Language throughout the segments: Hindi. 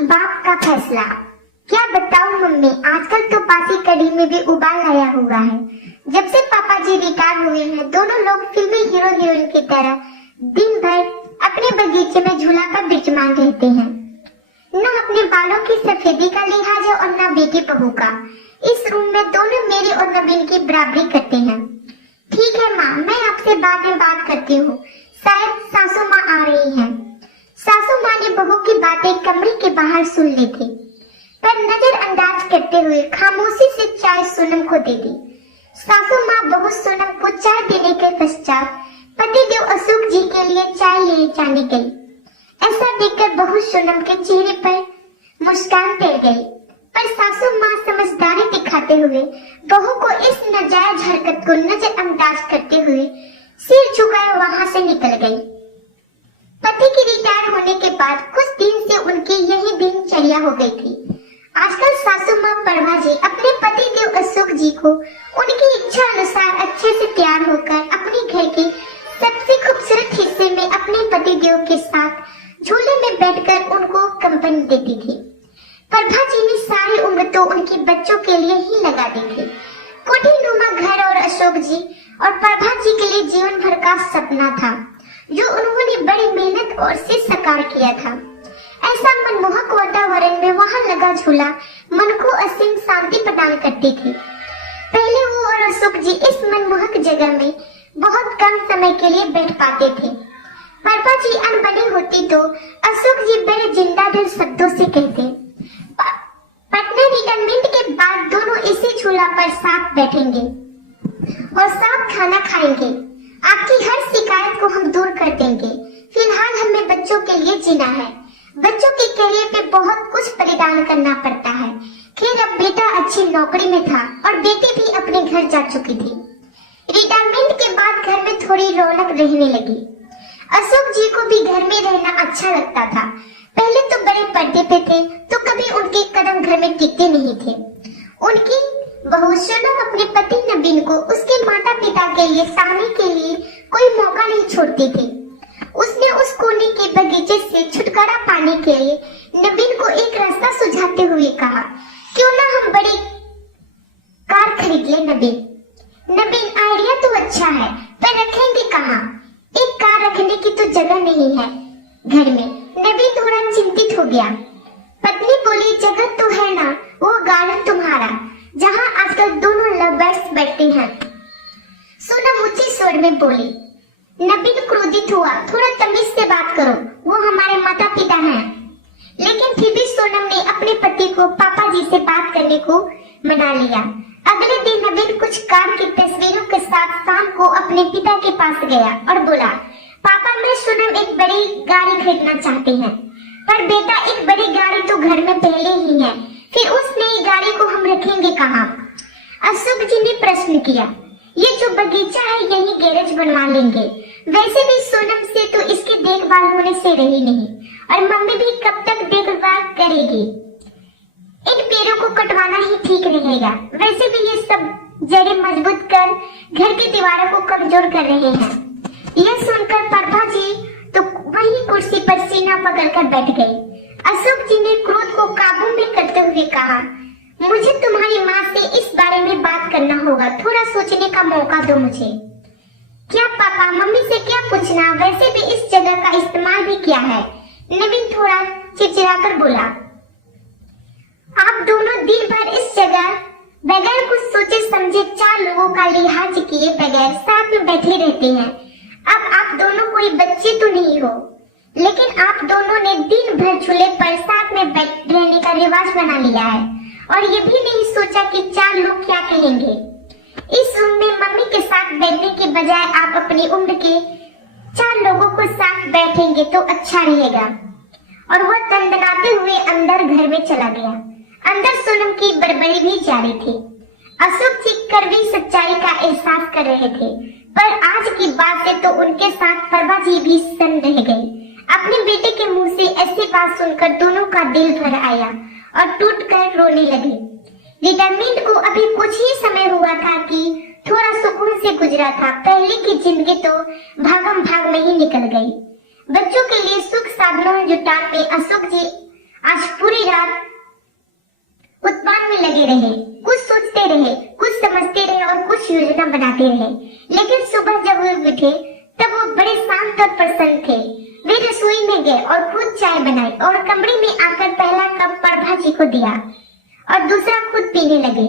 एक बाप का फैसला। क्या बताऊं मम्मी, आजकल तो बासी कढ़ी में भी उबाल आया हुआ है। जब से पापा जी रिटायर हुए हैं, दोनों लोग फिल्मी हीरो हीरोइन की तरह दिन भर अपने बगीचे में झूला पर बिचमान रहते हैं। न अपने बालों की सफेदी का लिहाज है और न बेटी बहू का। इस रूम में दोनों मेरी और नवीन की बराबरी करते हैं। ठीक है माँ, मैं आपसे बाद में बात करती हूँ। शायद सासू माँ आ रही हैं। सासू माँ ने बहू की बातें कमरे के बाहर सुन ली थी, पर नजरअंदाज करते हुए खामोशी से चाय सोनम को दे दी। सासू माँ बहू सोनम को चाय देने के पश्चात पतिदेव अशोक जी के लिए चाय ले जाने गई। ऐसा देखकर बहू सोनम के चेहरे पर मुस्कान तैर गई, पर सासू माँ समझदारी दिखाते हुए बहू को इस नाजायज हरकत को नजरअंदाज करते हुए सिर झुकाए वहां से निकल गई। पति की रिटायर होने के बाद कुछ दिन से उनकी यही दिनचर्या हो गई थी। आजकल सासू माँ प्रभा जी अपने पति देव अशोक जी को उनकी इच्छा अनुसार अच्छे से तैयार होकर अपने घर के सबसे खूबसूरत हिस्से में अपने पति देव के साथ झूले में बैठकर उनको कंपनी देती थी। प्रभा जी ने सारी उम्र तो उनके बच्चों के लिए ही लगा दी थी। कोठीनुमा घर और अशोक जी और प्रभा जी के लिए जीवन भर का सपना था, जो उन्होंने बड़ी मेहनत और से साकार किया था। ऐसा मनमोहक वातावरण में वहां लगा झूला मन को असीम शांति प्रदान करती थी। पहले वो और अशोक जी इस मनमोहक जगह में बहुत कम समय के लिए बैठ पाते थे। प्रभा जी अनबनी होती तो अशोक जी बड़े जिंदा दिल शब्दों से कहते, पटना रिटायरमेंट के बाद दोनों इसी झूला पर साथ बैठेंगे और साथ खाना खाएंगे। आपकी हर शिकायत को हम दूर कर देंगे। फिलहाल हमें बच्चों के लिए जीना है। बच्चों के करियर पे बहुत कुछ बलिदान करना पड़ता है। खैर अब बेटा अच्छी नौकरी में था और बेटी भी अपने घर जा चुकी थी। रिटायरमेंट के बाद घर में थोड़ी रौनक रहने लगी। अशोक जी को भी घर में रहना अच्छा लगता था। पहले तो बड़े पर्दे पे थे तो कभी उनके कदम घर में टिकते नहीं थे। उनकी बहू सोनम अपने पति नवीन को उसके माता पिता के लिए सामने के लिए कोई मौका नहीं छोड़ती थी। उसने उस कोने के बगीचे से छुटकारा पाने के लिए नवीन को एक रास्ता सुझाते हुए कहा, क्यों ना हम बड़ी कार खरीद ले नवीन। नवीन आइडिया तो अच्छा है, पर रखेंगे कहाँ? एक कार रखने की तो जगह नहीं है घर में। नवीन थोड़ा चिंतित हो गया। पत्नी बोली, जगह तो है ना, वो गार्डन तुम्हारा जहाँ आजकल दोनों लवर्स बैठते हैं। सोनम ऊंचे स्वर में बोली। नवीन क्रोधित हुआ, थोड़ा तमीज से बात करो, वो हमारे माता पिता हैं। लेकिन फिर भी सोनम ने अपने पति को पापा जी से बात करने को मना लिया। अगले दिन नवीन कुछ कार की तस्वीरों के साथ शाम को अपने पिता के पास गया और बोला, पापा मैं सोनम एक बड़ी गाड़ी खरीदना चाहते हैं। पर बेटा एक बड़ी गाड़ी तो घर में पहले ही है, फिर उस नई गाड़ी को हम रखेंगे कहाँ? अशोक जी ने प्रश्न किया। ये जो बगीचा है यही गैरेज बनवा लेंगे। वैसे भी सोनम से तो इसकी देखभाल होने से रही नहीं और मम्मी भी कब तक देखभाल करेगी। इन पेड़ों को कटवाना ही ठीक रहेगा। वैसे भी ये सब जड़ें मजबूत कर घर की दीवारों को कमजोर कर रहे हैं। यह सुनकर प्रभा जी तो वही कुर्सी पर सीना पकड़कर बैठ गई। अशोक जी ने क्रोध को काबू में करते हुए कहा, मुझे तुम्हारी माँ से इस बारे में बात करना होगा, थोड़ा सोचने का मौका दो मुझे। क्या पापा, मम्मी से क्या पूछना, वैसे भी इस जगह का इस्तेमाल भी किया है। नवीन थोड़ा चिड़चिड़ाकर बोला, आप दोनों दिन भर इस जगह बगैर कुछ सोचे समझे 4 लोगों का लिहाज किए बगैर साथ में बैठे रहते हैं। अब आप दोनों कोई बच्चे तो नहीं हो, लेकिन आप दोनों ने दिन भर झूले पर साथ में रहने का रिवाज बना लिया है और ये भी नहीं सोचा कि 4 लोग क्या कहेंगे। इस रूम में मम्मी के साथ बैठने के बजाय आप अपनी उम्र के 4 लोगों को साथ बैठेंगे तो अच्छा रहेगा। और वह तंदनाते हुए अंदर घर में चला गया। अंदर सोनम की बड़बड़ी भी जारी थी। अशोक जी कड़वी सच्चाई का एहसास कर रहे थे, पर आज की बात से तो उनके साथ प्रभा जी भी सन्न रह गई। अपने बेटे के मुंह से ऐसी बात सुनकर दोनों का दिल भर आया और टूटकर रोने लगे। रिटायरमेंट को अभी कुछ ही समय हुआ था कि थोड़ा सुकून से गुजरा था। पहले की जिंदगी तो भागम भाग में ही निकल गई। बच्चों के लिए सुख साधनों जुटान में अशोक जी आज पूरे रहे, कुछ सोचते रहे, कुछ समझते रहे और कुछ योजना बनाते रहे। लेकिन सुबह जब वो उठे तब वो बड़े शांत और प्रसन्न थे। वे रसोई में गए और खुद चाय बनाई और कमरे में आकर पहला कप प्रभा जी को दिया और दूसरा खुद पीने लगे।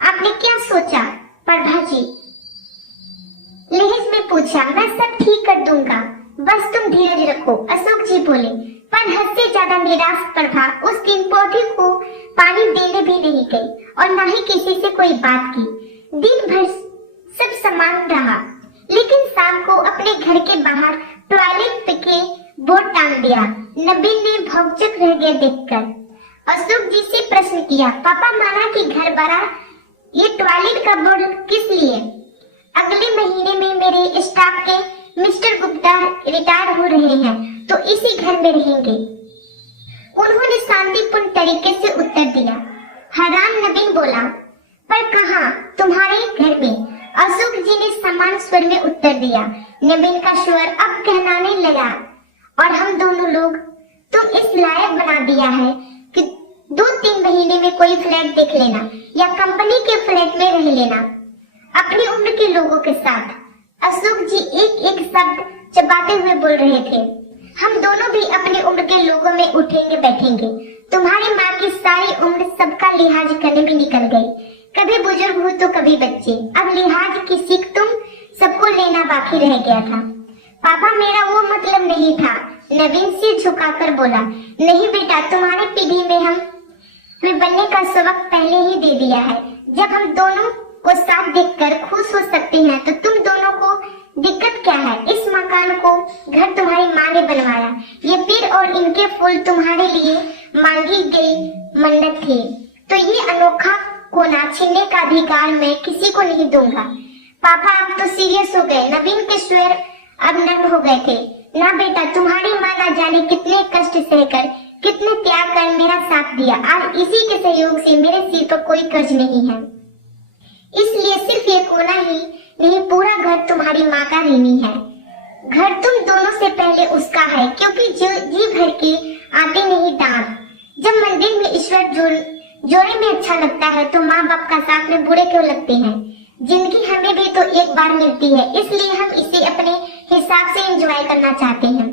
आपने क्या सोचा प्रभा जी? लहज में पूछा। मैं सब ठीक कर दूंगा, बस तुम धीरज रखो, अशोक जी बोले। पर हद से ज्यादा निराश प्रभा उस दिन पौधे को पानी देने भी नहीं गई और न ही किसी से कोई बात की। दिन भर सब समान रहा, लेकिन शाम को अपने घर के बाहर टॉयलेट के बोर्ड टांग दिया। नबील ने भौचक रह गया देखकर। अशोक जी से प्रश्न किया, पापा माना कि घर बड़ा, ये टॉयलेट का बोर्ड किस लिए? अगले महीने में मेरे स्टाफ के मिस्टर गुप्ता रिटायर हो रहे हैं तो इसी घर में रहेंगे। उन्होंने शांतिपूर्ण तरीके से उत्तर दिया। हैरान नबील बोला, पर कहाँ? तुम्हारे घर में, अशोक जी ने समान स्वर में उत्तर दिया। नबील का स्वर अब कहलाने लगा, और हम दोनों लोग तुम इस लायक बना दिया है कि 2-3 महीने में कोई फ्लैट देख लेना या कंपनी के फ्लैट में रह लेना अपनी उम्र के लोगों के साथ। अशोक जी एक एक शब्द चबाते हुए बोल रहे थे। हम दोनों भी अपनी उम्र के लोगों में उठेंगे बैठेंगे। तुम्हारी माँ की सारी उम्र सबका लिहाज करने में निकल गई, कभी बुजुर्ग हो तो कभी बच्चे। अब लिहाज की सीख तुम सबको लेना बाकी रह गया था। पापा मेरा वो मतलब नहीं था, नवीन से झुकाकर बोला। नहीं बेटा, तुम्हारी पीढ़ी में हमें बनने का सबक पहले ही दे दिया है। जब हम दोनों को साथ देखकर खुश हो सकते हैं तो तुम दोनों को दिक्कत क्या है? इस मकान को घर तुम्हारी माँ ने बनवाया, ये पेड़ और इनके फूल तुम्हारे लिए मांगी गई मन्नत थी, तो ये अनोखा कोना छीनने का अधिकार मैं किसी को नहीं दूंगा। पापा आप तो सीरियस हो गए। नवीन के स्वर अब नर्म हो गए थे। ना बेटा, तुम्हारी माँ ना जाने कितने कष्ट सहकर, कितने त्याग कर मेरा साथ दिया। आज इसी के सहयोग से मेरे सिर पर कोई कर्ज नहीं है, इसलिए सिर्फ ये कोना ही नहीं, पूरा घर तुम्हारी माँ का ऋणी है। घर तुम दोनों से पहले उसका है, क्योंकि जी भर के आते नहीं दांत। जब मंदिर में ईश्वर जोड़े में अच्छा लगता है तो माँ बाप का साथ में बुरे क्यों लगते हैं? जिंदगी हमें भी तो एक बार मिलती है, इसलिए हम इसे अपने हिसाब से एंजॉय करना चाहते हैं।